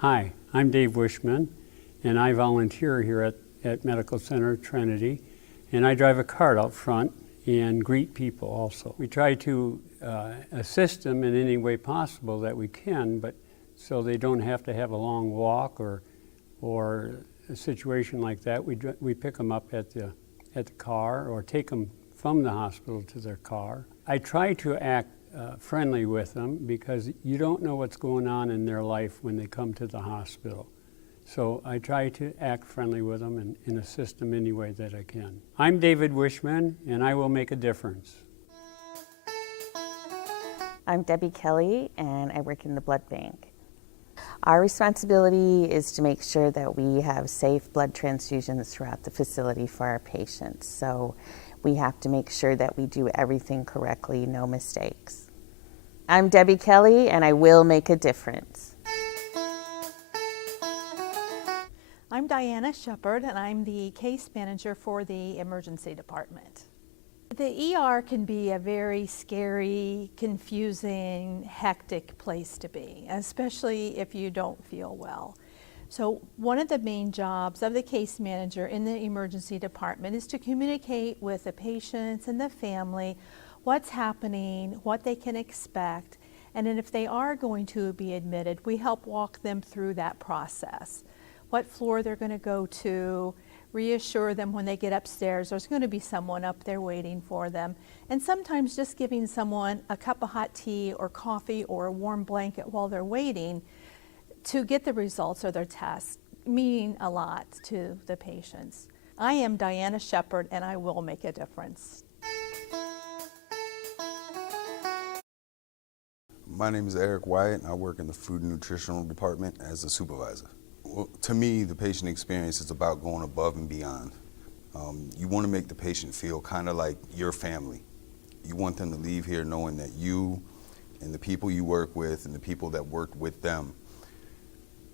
Hi, I'm Dave Wishman, and I volunteer here at Medical Center Trinity, and I drive a cart out front and greet people also. We try to assist them in any way possible that we can, but so they don't have to have a long walk or a situation like that. We pick them up at the car or take them from the hospital to their car. I try to act friendly with them because you don't know what's going on in their life when they come to the hospital. So I try to act friendly with them and assist them any way that I can. I'm David Wishman, and I will make a difference. I'm Debbie Kelly, and I work in the blood bank. Our responsibility is to make sure that we have safe blood transfusions throughout the facility for our patients. So we have to make sure that we do everything correctly, no mistakes. I'm Debbie Kelly, and I will make a difference. I'm Diana Shepard, and I'm the case manager for the emergency department. The ER can be a very scary, confusing, hectic place to be, especially if you don't feel well. So one of the main jobs of the case manager in the emergency department is to communicate with the patients and the family what's happening, what they can expect, and then if they are going to be admitted, we help walk them through that process. What floor they're going to go to, reassure them when they get upstairs there's going to be someone up there waiting for them, and sometimes just giving someone a cup of hot tea or coffee or a warm blanket while they're waiting to get the results of their tests mean a lot to the patients. I am Diana Shepard, and I will make a difference. My name is Eric Wyatt, and I work in the food and nutritional department as a supervisor. Well, to me, the patient experience is about going above and beyond. You want to make the patient feel kind of like your family. You want them to leave here knowing that you and the people you work with and the people that worked with them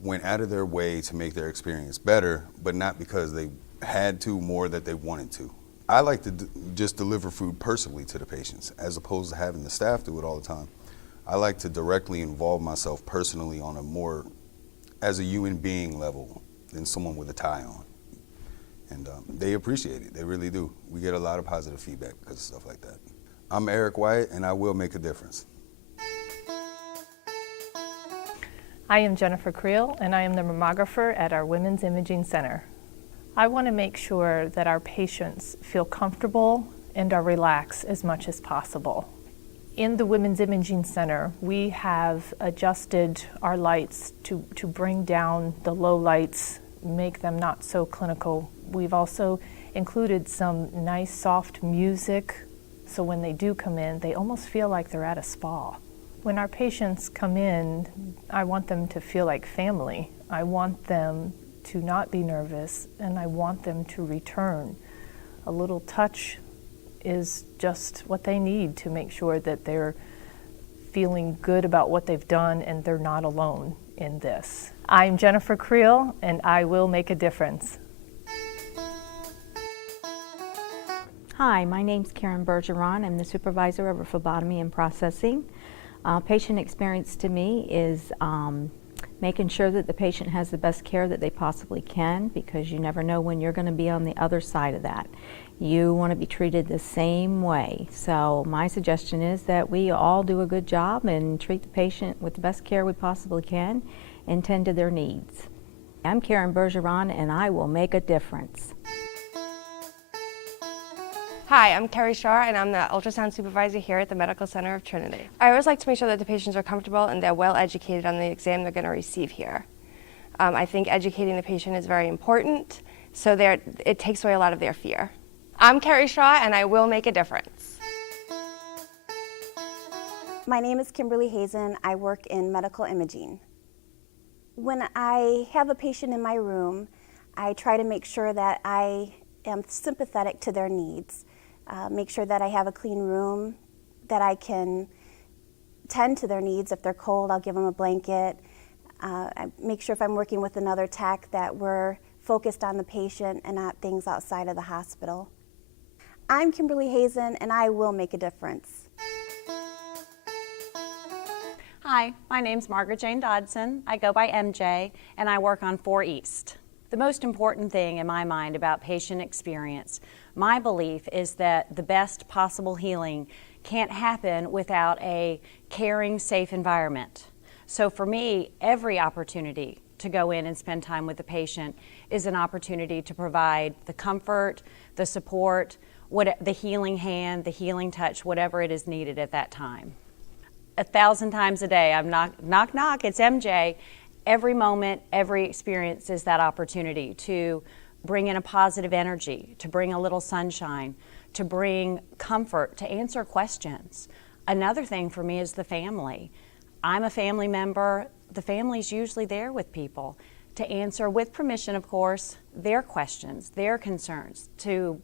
went out of their way to make their experience better, but not because they had to, more that they wanted to. I like to just deliver food personally to the patients as opposed to having the staff do it all the time. I like to directly involve myself personally on a more as a human being level than someone with a tie on. And they appreciate it, they really do. We get a lot of positive feedback because of stuff like that. I'm Eric Wyatt, and I will make a difference. I am Jennifer Creel, and I am the mammographer at our Women's Imaging Center. I want to make sure that our patients feel comfortable and are relaxed as much as possible. In the Women's Imaging Center, we have adjusted our lights to bring down the low lights, make them not so clinical. We've also included some nice soft music, so when they do come in, they almost feel like they're at a spa. When our patients come in, I want them to feel like family. I want them to not be nervous, and I want them to return. A little touch is just what they need to make sure that they're feeling good about what they've done and they're not alone in this. I'm Jennifer Creel, and I will make a difference. Hi, my name's Karen Bergeron. I'm the supervisor over phlebotomy and processing. Patient experience to me is making sure that the patient has the best care that they possibly can, because you never know when you're going to be on the other side of that. You want to be treated the same way. So my suggestion is that we all do a good job and treat the patient with the best care we possibly can and tend to their needs. I'm Karen Bergeron, and I will make a difference. Hi, I'm Carrie Shaw, and I'm the ultrasound supervisor here at the Medical Center of Trinity. I always like to make sure that the patients are comfortable and they're well educated on the exam they're going to receive here. I think educating the patient is very important, so it takes away a lot of their fear. I'm Carrie Shaw, and I will make a difference. My name is Kimberly Hazen. I work in medical imaging. When I have a patient in my room, I try to make sure that I am sympathetic to their needs. Make sure that I have a clean room, that I can tend to their needs. If they're cold, I'll give them a blanket. I make sure if I'm working with another tech that we're focused on the patient and not things outside of the hospital. I'm Kimberly Hazen, and I will make a difference. Hi, my name's Margaret Jane Dodson. I go by MJ, and I work on 4 East. The most important thing in my mind about patient experience, my belief is that the best possible healing can't happen without a caring, safe environment. So for me, every opportunity to go in and spend time with the patient is an opportunity to provide the comfort, the support, the healing hand, the healing touch, whatever it is needed at that time. 1,000 times a day, I'm knock, knock, it's MJ. Every moment, every experience is that opportunity to bring in a positive energy, to bring a little sunshine, to bring comfort, to answer questions. Another thing for me is the family. I'm a family member. The family's usually there with people to answer, with permission of course, their questions, their concerns, to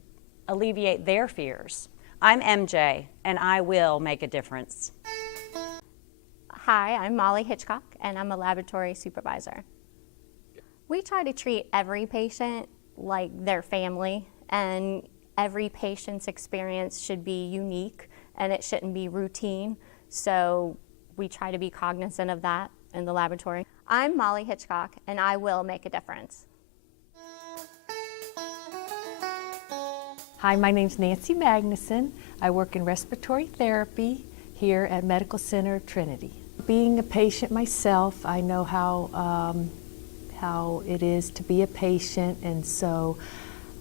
alleviate their fears. I'm MJ, and I will make a difference. Hi, I'm Molly Hitchcock, and I'm a laboratory supervisor. We try to treat every patient like their family, and every patient's experience should be unique, and it shouldn't be routine. So we try to be cognizant of that in the laboratory. I'm Molly Hitchcock, and I will make a difference. Hi, my name's Nancy Magnuson. I work in respiratory therapy here at Medical Center of Trinity. Being a patient myself, I know how it is to be a patient, and so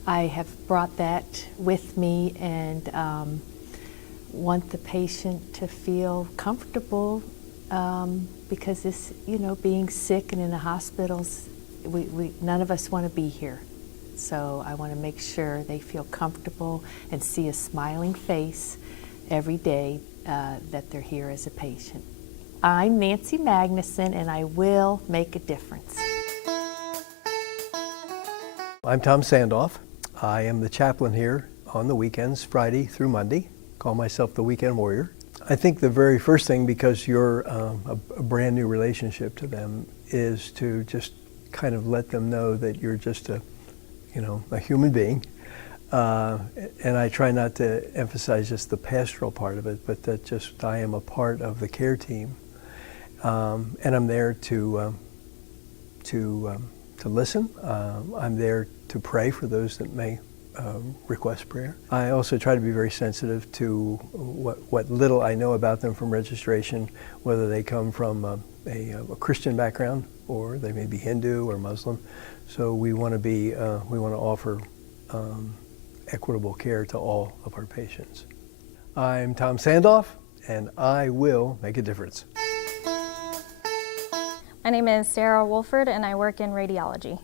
I have brought that with me and want the patient to feel comfortable because this, being sick and in the hospitals, none of us want to be here. So I want to make sure they feel comfortable and see a smiling face every day that they're here as a patient. I'm Nancy Magnuson, and I will make a difference. I'm Tom Sandoff. I am the chaplain here on the weekends, Friday through Monday. Call myself the Weekend Warrior. I think the very first thing, because you're a brand new relationship to them, is to just kind of let them know that you're just a human being. And I try not to emphasize just the pastoral part of it, but that just I am a part of the care team. And I'm there to listen. I'm there to pray for those that may request prayer. I also try to be very sensitive to what little I know about them from registration, whether they come from a Christian background or they may be Hindu or Muslim. So we want to offer equitable care to all of our patients. I'm Tom Sandoff, and I will make a difference. My name is Sarah Wolford, and I work in radiology.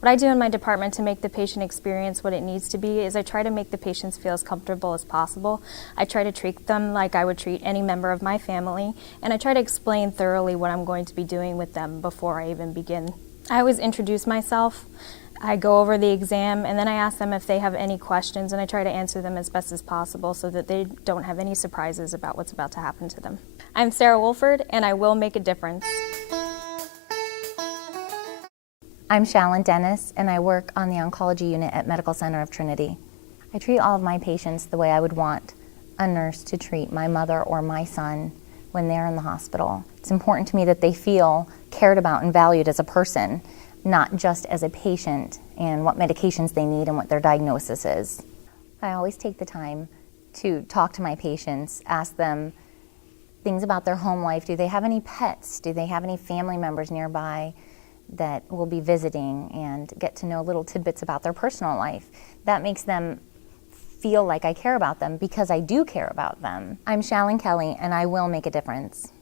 What I do in my department to make the patient experience what it needs to be is I try to make the patients feel as comfortable as possible. I try to treat them like I would treat any member of my family, and I try to explain thoroughly what I'm going to be doing with them before I even begin. I always introduce myself. I go over the exam, and then I ask them if they have any questions, and I try to answer them as best as possible so that they don't have any surprises about what's about to happen to them. I'm Sarah Wolford, and I will make a difference. I'm Shallon Dennis, and I work on the oncology unit at Medical Center of Trinity. I treat all of my patients the way I would want a nurse to treat my mother or my son when they're in the hospital. It's important to me that they feel cared about and valued as a person, not just as a patient, and what medications they need and what their diagnosis is. I always take the time to talk to my patients, ask them things about their home life. Do they have any pets? Do they have any family members nearby that will be visiting, and get to know little tidbits about their personal life? That makes them feel like I care about them because I do care about them. I'm Shallon Kelly, and I will make a difference.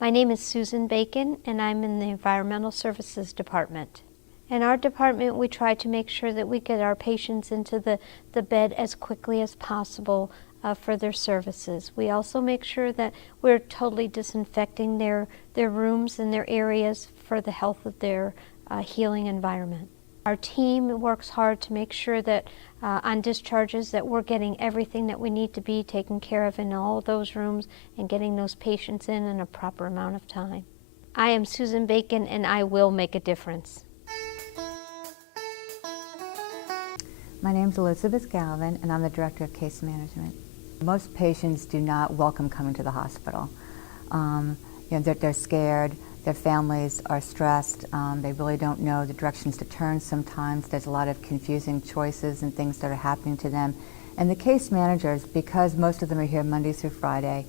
My name is Susan Bacon, and I'm in the Environmental Services Department. In our department, we try to make sure that we get our patients into the bed as quickly as possible for their services. We also make sure that we're totally disinfecting their rooms and their areas for the health of their healing environment. Our team works hard to make sure that on discharges that we're getting everything that we need to be taken care of in all of those rooms and getting those patients in a proper amount of time. I am Susan Bacon, and I will make a difference. My name is Elizabeth Galvin, and I'm the Director of Case Management. Most patients do not welcome coming to the hospital. They're scared, their families are stressed, they really don't know the directions to turn sometimes. There's a lot of confusing choices and things that are happening to them. And the case managers, because most of them are here Monday through Friday,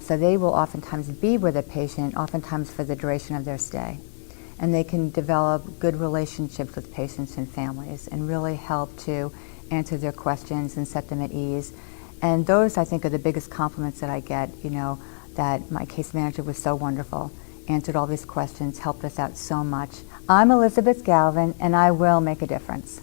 so they will oftentimes be with a patient, oftentimes for the duration of their stay. And they can develop good relationships with patients and families and really help to answer their questions and set them at ease. And those, I think, are the biggest compliments that I get, that my case manager was so wonderful, answered all these questions, helped us out so much. I'm Elizabeth Galvin, and I will make a difference.